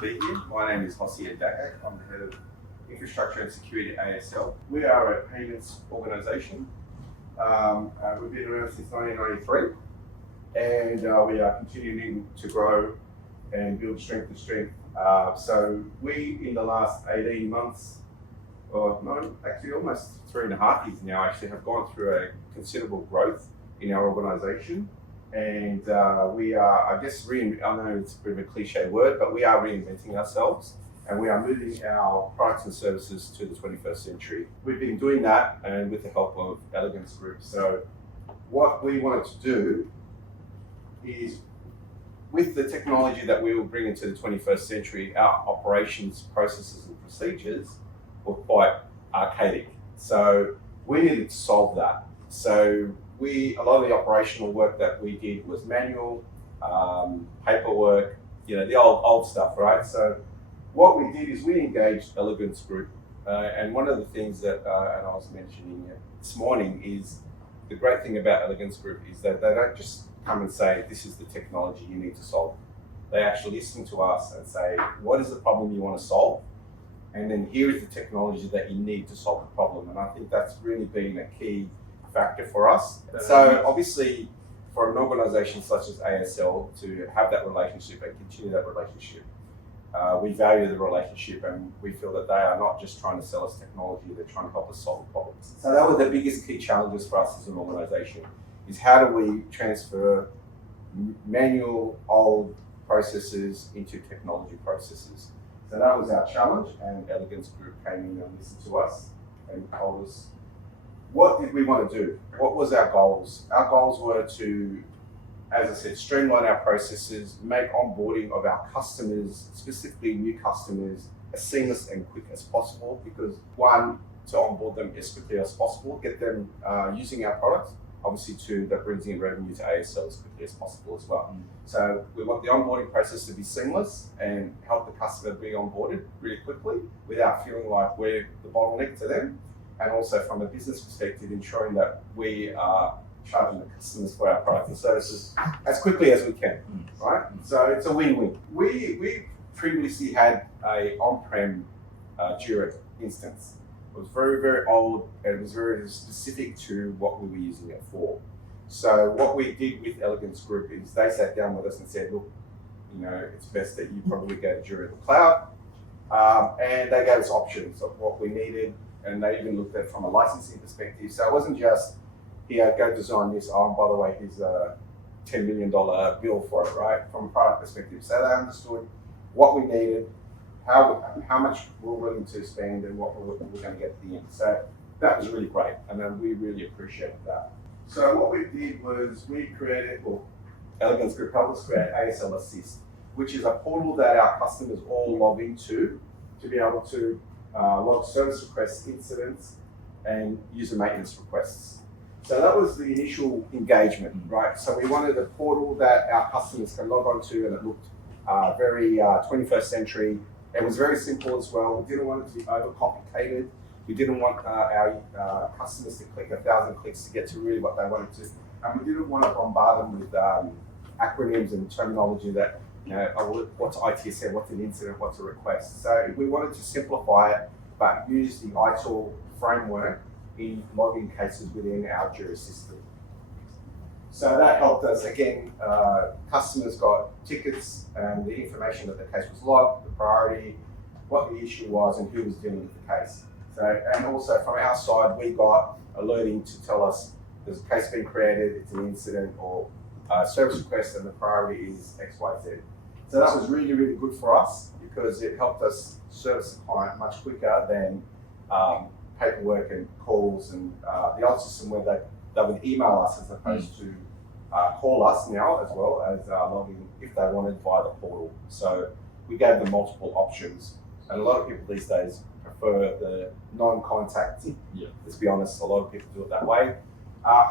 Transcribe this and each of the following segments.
to be here. My name is Hossien Dakkak. I'm the head of infrastructure and security at ASL. We are a payments organisation. We've been around since 1993, and we are continuing to grow and build strength to strength. So we, in the last 18 months, or no, actually almost 3.5 years now, actually have gone through a considerable growth in our organisation. And we are, I guess, I know it's a bit of a cliche word, but we are reinventing ourselves and we are moving our products and services to the 21st century. We've been doing that and with the help of Elegance Group. So what we wanted to do is, with the technology that we will bring into the 21st century, our operations, processes and procedures were quite archaic. So we needed to solve that. So a lot of the operational work that we did was manual, paperwork, the old stuff, right? So what we did is we engaged Elegance Group, and one of the things that, and I was mentioning this morning, is the great thing about Elegance Group is that they don't just come and say, this is the technology you need to solve. They actually listen to us and say, what is the problem you want to solve? And then here is the technology that you need to solve the problem. And I think that's really been a key factor for us. So obviously, for an organisation such as ASL to have that relationship and continue that relationship, we value the relationship and we feel that they are not just trying to sell us technology, they're trying to help us solve problems. So that was the biggest key challenges for us as an organisation, is how do we transfer manual, old processes into technology processes. So that was our challenge, and Elegance Group came in and listened to us and told us, what did we want to do? What was our goals? Our goals were to, as I said, streamline our processes, make onboarding of our customers, specifically new customers, as seamless and quick as possible, because one, to onboard them as quickly as possible, get them using our products. Obviously, two, that brings in revenue to ASL as quickly as possible as well. So we want the onboarding process to be seamless and help the customer be onboarded really quickly without feeling like we're the bottleneck to them. And also from a business perspective, ensuring that we are charging the customers for our products and services as quickly as we can, right? So it's a win-win. We previously had a on-prem Jira instance. It was very, very old, and it was very specific to what we were using it for. So what we did with Elegance Group is they sat down with us and said, look, it's best that you probably go to Jira in the cloud. And they gave us options of what we needed, and they even looked at it from a licensing perspective. So it wasn't just, here, go design this, oh, and by the way, here's a $10 million bill for it, right? From a product perspective. So they understood what we needed, how much we're willing to spend, and what we're going to get at the end. So that was really great, and then we really appreciated that. So what we did was Elegance Group helped us create ASL Assist, which is a portal that our customers all log into to be able to log service requests, incidents, and user maintenance requests. So that was the initial engagement, right? So we wanted a portal that our customers can log on to, and it looked very 21st century. It was very simple as well. We didn't want it to be overcomplicated. We didn't want our customers to click 1,000 clicks to get to really what they wanted to. And we didn't want to bombard them with acronyms and terminology that, what's ITSM, what's an incident, what's a request. So we wanted to simplify it, but use the ITIL framework in logging cases within our Jira system. So that helped us. Again, customers got tickets and the information that the case was logged, the priority, what the issue was, and who was dealing with the case. So, and also from our side, we got alerting to tell us there's a case being created, it's an incident or a service request, and the priority is X, Y, Z. So that was really, really good for us because it helped us service the client much quicker than paperwork and calls and the old system where they would email us as opposed to call us now, as well as login if they wanted via the portal. So we gave them multiple options, and a lot of people these days prefer the non-contact. Let's be honest, a lot of people do it that way,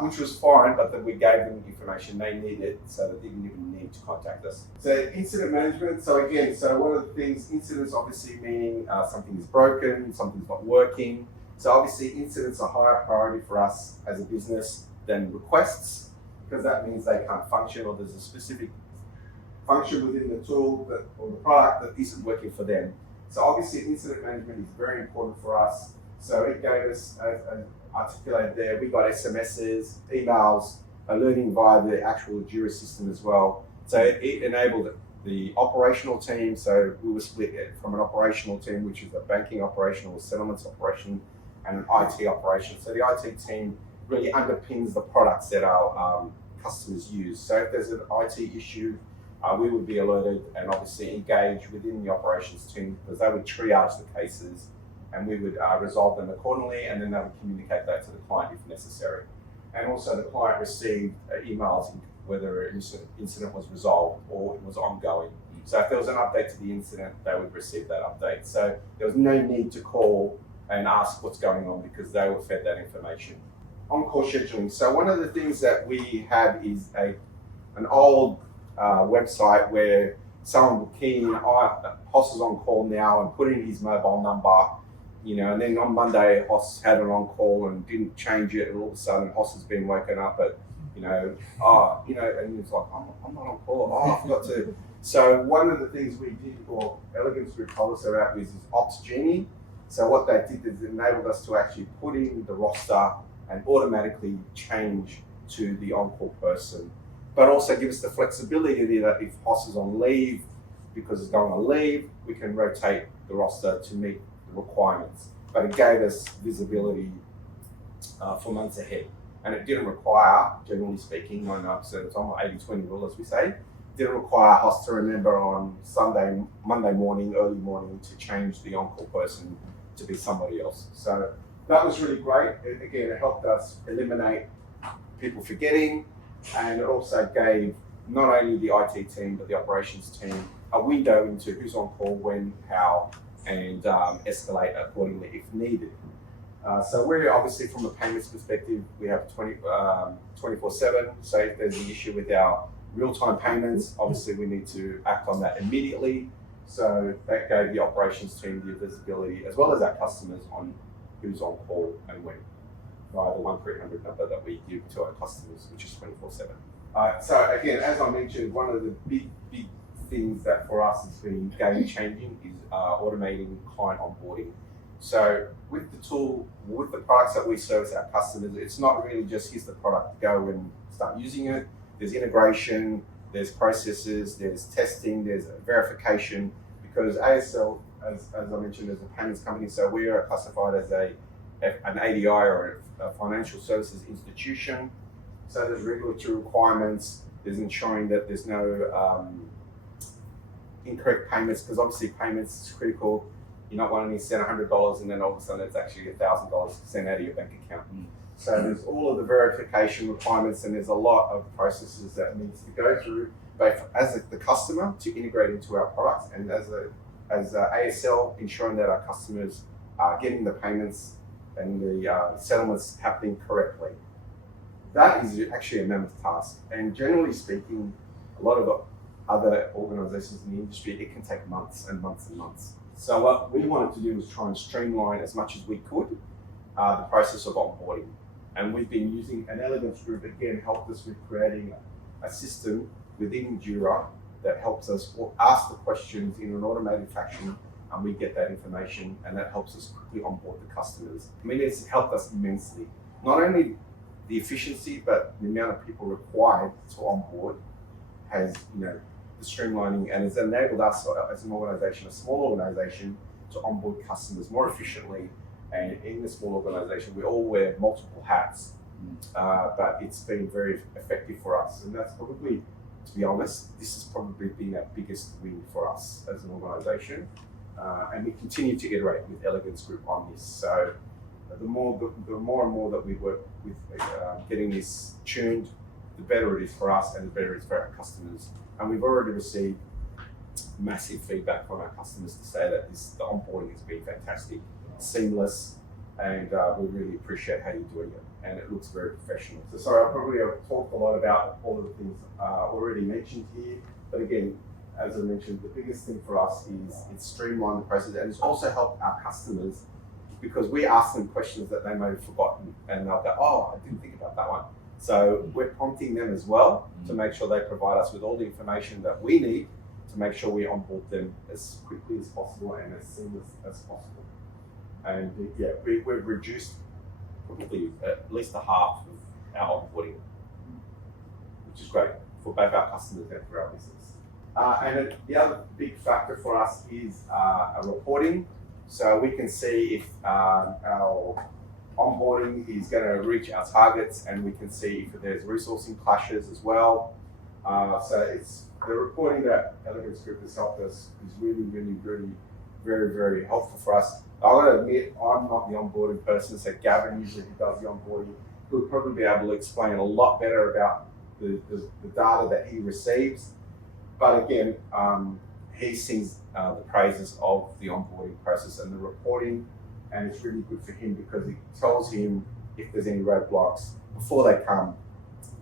which was fine, but then we gave them the information they needed so they didn't even need to contact us. So incident management, so one of the things, incidents obviously meaning something is broken, something's not working. So obviously incidents are higher priority for us as a business than requests, because that means they can't function or there's a specific function within the tool or the product that isn't working for them. So obviously incident management is very important for us. So it gave us, as articulated there, we got SMSs, emails, alerting via the actual Jira system as well. So it enabled the operational team. So we were split from an operational team, which is a banking operation or settlements operation, and an IT operation. So the IT team really underpins the products that our customers use. So if there's an IT issue, we would be alerted and obviously engage within the operations team, because they would triage the cases and we would resolve them accordingly, and then they would communicate that to the client if necessary. And also the client received emails whether an incident was resolved or it was ongoing. So if there was an update to the incident, they would receive that update. So there was no need to call and ask what's going on, because they were fed that information. On-call scheduling. So one of the things that we have is an old website where someone would key in, Hoss is on call now, and put in his mobile number, and then on Monday Hoss had an on call and didn't change it, and all of a sudden Hoss has been woken up at, and he's like, I'm not on call, I forgot to. So one of the things we did, or Elegance Group told us about, is Ops Genie. So what they did is it enabled us to actually put in the roster and automatically change to the on-call person, but also give us the flexibility that if Hoss is on leave, because he's going on leave, we can rotate the roster to meet the requirements. But it gave us visibility for months ahead. And it didn't require, generally speaking, 99% of the time, or 80-20 rule as we say, didn't require Hoss to remember on Monday morning, early morning, to change the on-call person to be somebody else. So that was really great. It helped us eliminate people forgetting, and it also gave not only the IT team but the operations team a window into who's on call, when, how, and escalate accordingly if needed. So we're obviously, from a payments perspective, we have 24/7. So if there's an issue with our real-time payments, obviously we need to act on that immediately. So that gave the operations team the visibility, as well as our customers, on who's on call and when, via the 1300 number that we give to our customers, which is 24/7. So again, as I mentioned, one of the big things that for us has been game-changing is automating client onboarding. So with the tool, with the products that we service our customers, it's not really just here's the product, go and start using it. There's integration, there's processes, there's testing, there's verification, because ASL, as I mentioned, is a payments company, so we are classified as an ADI, or a financial services institution. So there's regulatory requirements, there's ensuring that there's no incorrect payments, because obviously payments is critical. You're not wanting to send $100 and then all of a sudden it's actually $1,000 sent out of your bank account. So there's all of the verification requirements, and there's a lot of processes that needs to go through, both as the customer to integrate into our products, and as ASL, ensuring that our customers are getting the payments and the settlements happening correctly. That is actually a mammoth task, and generally speaking, a lot of other organizations in the industry, it can take months and months and months. So what we wanted to do was try and streamline as much as we could the process of onboarding. And we've been using an Elegance Group, again, helped us with creating a system within Jira that helps us ask the questions in an automated fashion, and we get that information, and that helps us quickly onboard the customers. I mean, it's helped us immensely. Not only the efficiency, but the amount of people required to onboard has, the streamlining, and has enabled us as an organization, a small organization, to onboard customers more efficiently. And in the small organization, we all wear multiple hats, but it's been very effective for us. And that's probably, to be honest, this has probably been our biggest win for us as an organization. And we continue to iterate with Elegance Group on this. So the more and more that we work with getting this tuned, the better it is for us and the better it is for our customers. And we've already received massive feedback from our customers to say that the onboarding has been fantastic, seamless, and we really appreciate how you're doing it. And it looks very professional. So sorry, I probably have talked a lot about all of the things already mentioned here. But again, as I mentioned, the biggest thing for us is it's streamlined the process, and it's also helped our customers, because we ask them questions that they may have forgotten, and they'll go, oh, I didn't think about that one. So we're prompting them as well to make sure they provide us with all the information that we need to make sure we onboard them as quickly as possible and as seamless as possible. And we've reduced probably at least a half of our onboarding, which is great for both our customers and for our business. And the other big factor for us is a reporting. So we can see if our onboarding is going to reach our targets, and we can see if there's resourcing clashes as well. So it's the reporting that Elegance Group has helped us is really, very, very helpful for us. I want to admit I'm not the onboarding person, so Gavin usually does the onboarding. He'll probably be able to explain a lot better about the data that he receives. But again, he sings the praises of the onboarding process and the reporting, and it's really good for him because it tells him if there's any roadblocks before they come,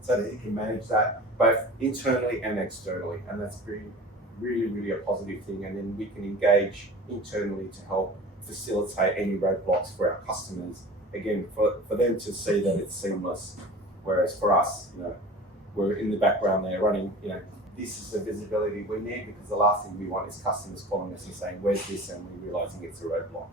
so that he can manage that both internally and externally, and that's been really a positive thing. And then we can engage internally to help facilitate any roadblocks for our customers. Again, for them to see that it's seamless, whereas for us, we're in the background there running, this is the visibility we need, because the last thing we want is customers calling us and saying, where's this? And we're realizing it's a roadblock.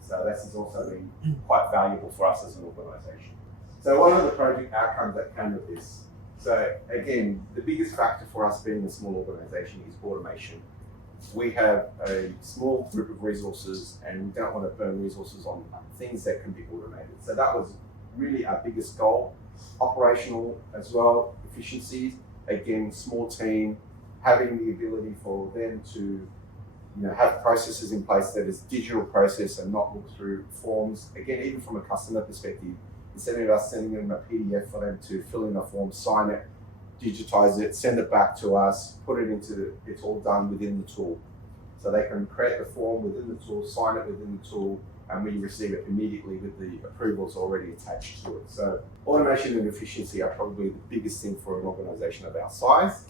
So this has also been quite valuable for us as an organization. So one of the project outcomes that came with this. So again, the biggest factor for us being a small organization is automation. We have a small group of resources, and we don't want to burn resources on things that can be automated. So that was really our biggest goal. Operational as well, efficiencies. Again, small team, having the ability for them to have processes in place that is digital process and not look through forms. Again, even from a customer perspective, instead of us sending them a PDF for them to fill in a form, sign it, digitize it, send it back to us, put it into, it's all done within the tool. So they can create the form within the tool, sign it within the tool, and we receive it immediately with the approvals already attached to it. So automation and efficiency are probably the biggest thing for an organization of our size,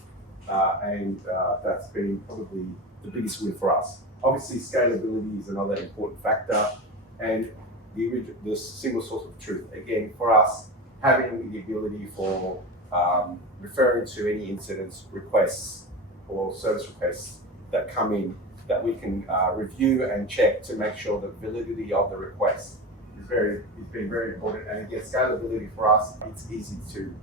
and that's been probably the biggest win for us. Obviously, scalability is another important factor, and the single source of truth. Again, for us, having the ability for referring to any incidents, requests, or service requests that come in, that we can review and check to make sure the validity of the request is been very important. And again, scalability for us, it's easy to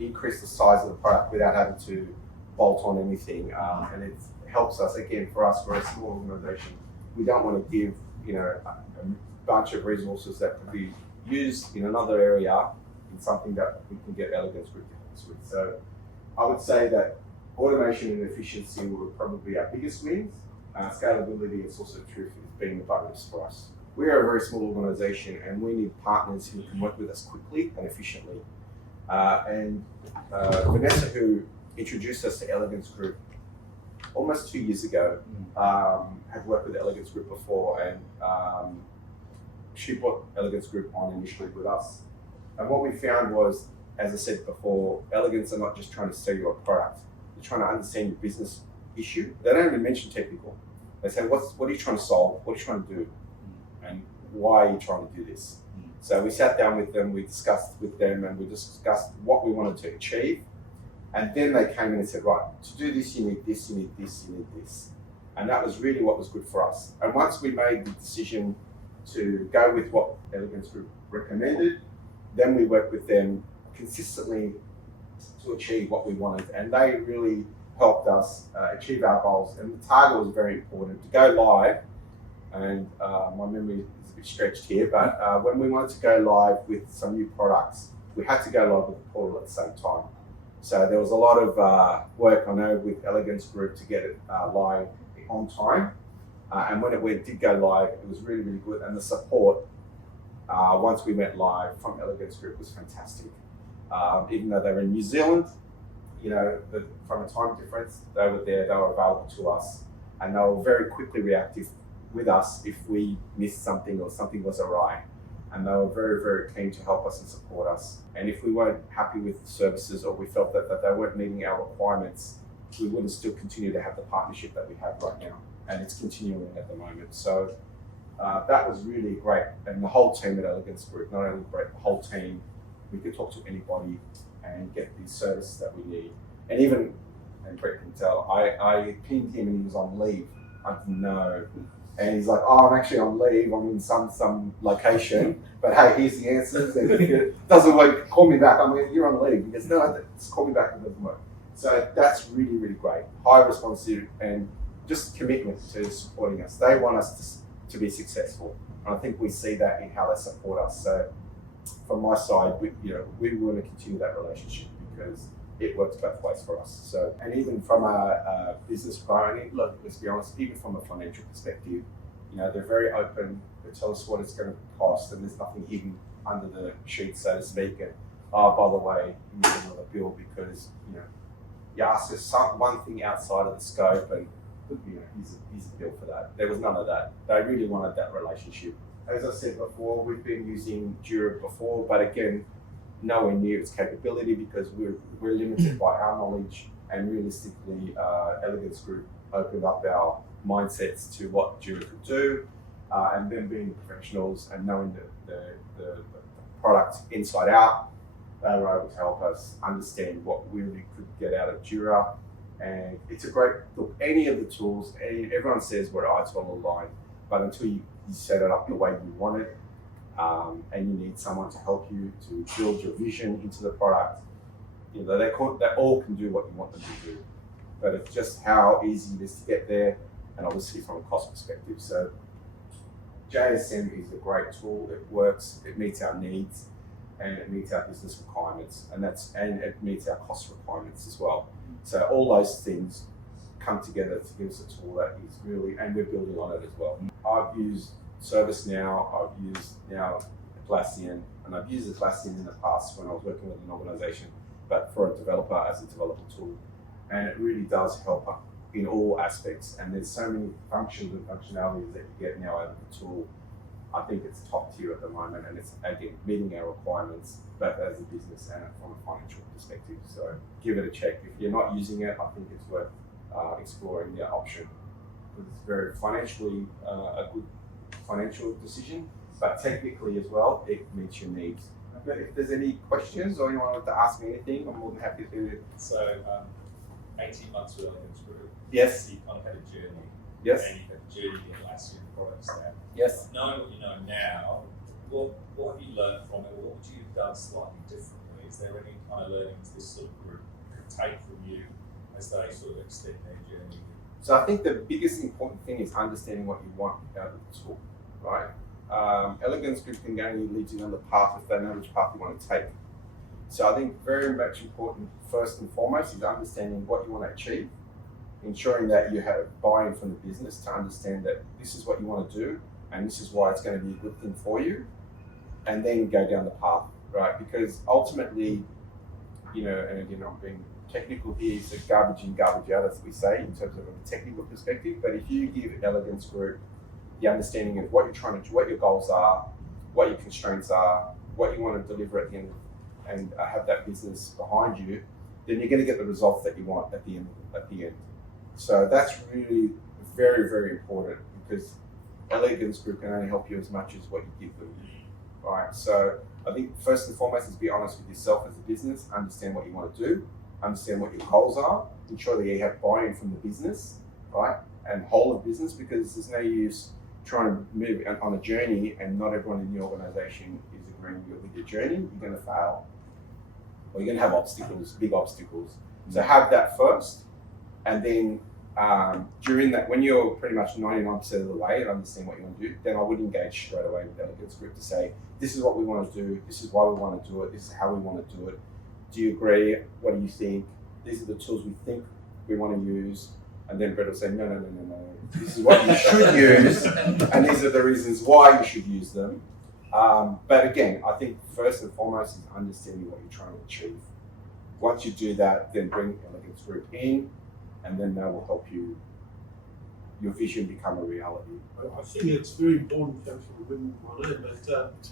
increase the size of the product without having to bolt on anything, and it helps us. Again, for us, we're a small organization. We don't want to give a bunch of resources that could be used in another area in something that we can get Elegance Group to help us with. So I would say that automation and efficiency will probably be our biggest wins. Scalability and source of truth has been the bonus for us. We are a very small organization, and we need partners who can work with us quickly and efficiently. And Vanessa, who introduced us to Elegance Group almost 2 years ago, had worked with Elegance Group before, and she brought Elegance Group on initially with us. And what we found was, as I said before, Elegance are not just trying to sell you a product. They're trying to understand your business issue. They don't even mention technical. They say, what are you trying to solve? What are you trying to do? And why are you trying to do this? So we sat down with them, we discussed with them, and we discussed what we wanted to achieve. And then they came in and said, right, to do this, you need this, you need this, you need this. And that was really what was good for us. And once we made the decision to go with what Elegance Group recommended, then we worked with them consistently to achieve what we wanted. And they really helped us achieve our goals. And the target was very important to go live. And my memory is a bit stretched here, but when we wanted to go live with some new products, we had to go live with the portal at the same time. So there was a lot of work, I know, with Elegance Group to get it live on time. And when it did go live, it was really good. And the support, once we went live from Elegance Group, was fantastic. Even though they were in New Zealand, from a time difference, they were there, they were available to us, and they were very quickly reactive with us if we missed something or something was awry. And they were very keen to help us and support us. And if we weren't happy with the services, or we felt that they weren't meeting our requirements, we would still continue to have the partnership that we have right now. And it's continuing at the moment. So that was really great. And the whole team at Elegance Group, not only great, the whole team, we could talk to anybody. and get the services that we need. And even, and Brett can tell, I pinged him and he was on leave. I didn't know. And he's like, oh, I'm actually on leave. I'm in some location. But hey, here's the answers. And if it doesn't work, call me back. I'm like, you're on leave. He goes, no, just call me back if it doesn't work. So that's really, really great. High responsive and just commitment to supporting us. They want us to be successful. And I think we see that in how they support us. So from my side, we want to continue that relationship because it works both ways for us. So, and even from a business priority, look, let's be honest, even from a financial perspective, they're very open. They tell us what it's going to cost, and there's nothing hidden under the sheet, so to speak. And by the way, you need another bill because you ask us one thing outside of the scope, and here's a bill for that. There was none of that. They really wanted that relationship. As I said before, we've been using Jira before, but again, nowhere near its capability because we're limited by our knowledge, and realistically, Elegance Group opened up our mindsets to what Jira could do, and them being professionals and knowing the product inside out, they were able to help us understand what we really could get out of Jira. And it's a great look. Any of the tools, everyone says we're ITIL aligned, but until you set it up the way you want it, and you need someone to help you to build your vision into the product, they all can do what you want them to do, but it's just how easy it is to get there, and obviously from a cost perspective. So JSM is a great tool. It works. It meets our needs, and it meets our business requirements, and it meets our cost requirements as well. So all those things come together to give us a tool that is really, and we're building on it as well. I've used ServiceNow, I've used now Atlassian, and I've used Atlassian in the past when I was working with an organization, but for a developer as a developer tool. And it really does help in all aspects. And there's so many functions and functionalities that you get now out of the tool. I think it's top tier at the moment, and it's again meeting our requirements both as a business and from a financial perspective. So give it a check. If you're not using it, I think it's worth exploring the option. It's very financially a good financial decision, but technically as well, it meets your needs. Okay, if there's any questions or you wanted to ask me anything, I'm more than happy to do it. So 18 months with Elegance Group. Yes. You kind of had a journey. Yes. And you've had a journey in Atlassian products now. Yes. Knowing what you know now, what have you learned from it, or what would you have done slightly differently? Is there any kind of learnings this sort of group could take from you as they sort of extend their journey? So I think the biggest important thing is understanding what you want out of the tool, right? Elegance Group can only lead you on the path if they know which path you want to take. So I think very much important, first and foremost, is understanding what you want to achieve, ensuring that you have buy-in from the business to understand that this is what you want to do and this is why it's going to be a good thing for you, and then go down the path, right? Because ultimately, and again, I'm being technical here, so garbage in, garbage out, as we say, in terms of a technical perspective. But if you give Elegance Group the understanding of what you're trying to do, what your goals are, what your constraints are, what you want to deliver at the end, and have that business behind you, then you're going to get the results that you want at the end. So that's really very, very important, because Elegance Group can only help you as much as what you give them, right? So I think first and foremost is be honest with yourself as a business, understand what you want to do, understand what your goals are, ensure that you have buy-in from the business, right? And whole of business, because there's no use trying to move on a journey and not everyone in the organization is agreeing with your journey. You're going to fail, or you're going to have obstacles, big obstacles. So have that first, and then during that, when you're pretty much 99% of the way and understand what you want to do, then I would engage straight away with Elegance Group to say, this is what we want to do, this is why we want to do it, this is how we want to do it. Do you agree? What do you think? These are the tools we think we want to use. And then Brett will say, no. This is what you should use, and these are the reasons why you should use them. But again, I think first and foremost is understanding what you're trying to achieve. Once you do that, then bring Elegance Group in, and then that will help your vision become a reality. I think it's very important, comes from the women I know, but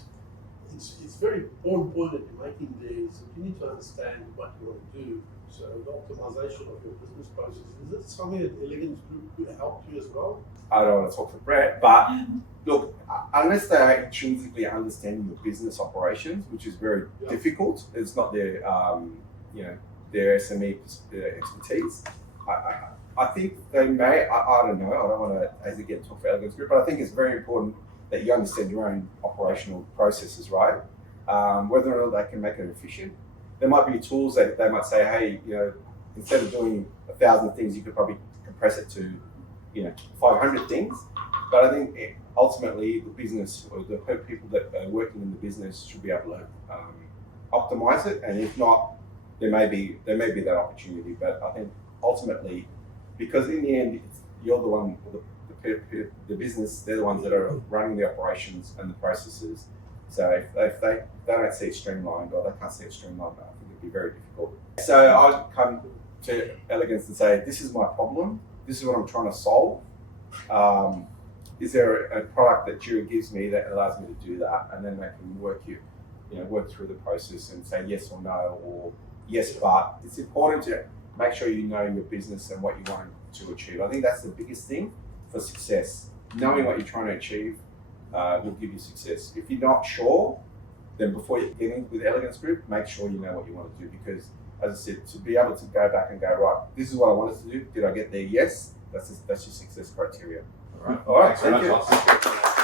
it's very important that you're making these. You need to understand what you want to do. So the optimization of your business process, is it something that Elegance Group could help you as well? I don't want to talk for Brett, but look, unless they are intrinsically understanding your business operations, which is very difficult, it's not their their SME expertise. I think they may. I don't know. I don't want to, as again, talk for Elegance Group, but I think it's very important that you understand your own operational processes, right? Whether or not they can make it efficient. There might be tools that they might say, hey, instead of doing 1,000 things, you could probably compress it to, 500 things. But I think ultimately the business or the people that are working in the business should be able to optimize it. And if not, there may be that opportunity. But I think ultimately, because in the end, you're the one, the business, they're the ones that are running the operations and the processes. So if they don't see it streamlined or they can't see it streamlined, I think it'd be very difficult. So I'd come to Elegance and say, this is my problem. This is what I'm trying to solve. Is there a product that Jira gives me that allows me to do that? And then they can work through the process and say yes or no, or yes, but. It's important to make sure you know your business and what you want to achieve. I think that's the biggest thing for success. Knowing what you're trying to achieve will give you success. If you're not sure, then before you get in with Elegance Group, make sure you know what you want to do, because as I said, to be able to go back and go, right, this is what I wanted to do. Did I get there? Yes. That's your success criteria. All right. Thank you. Thanks very much.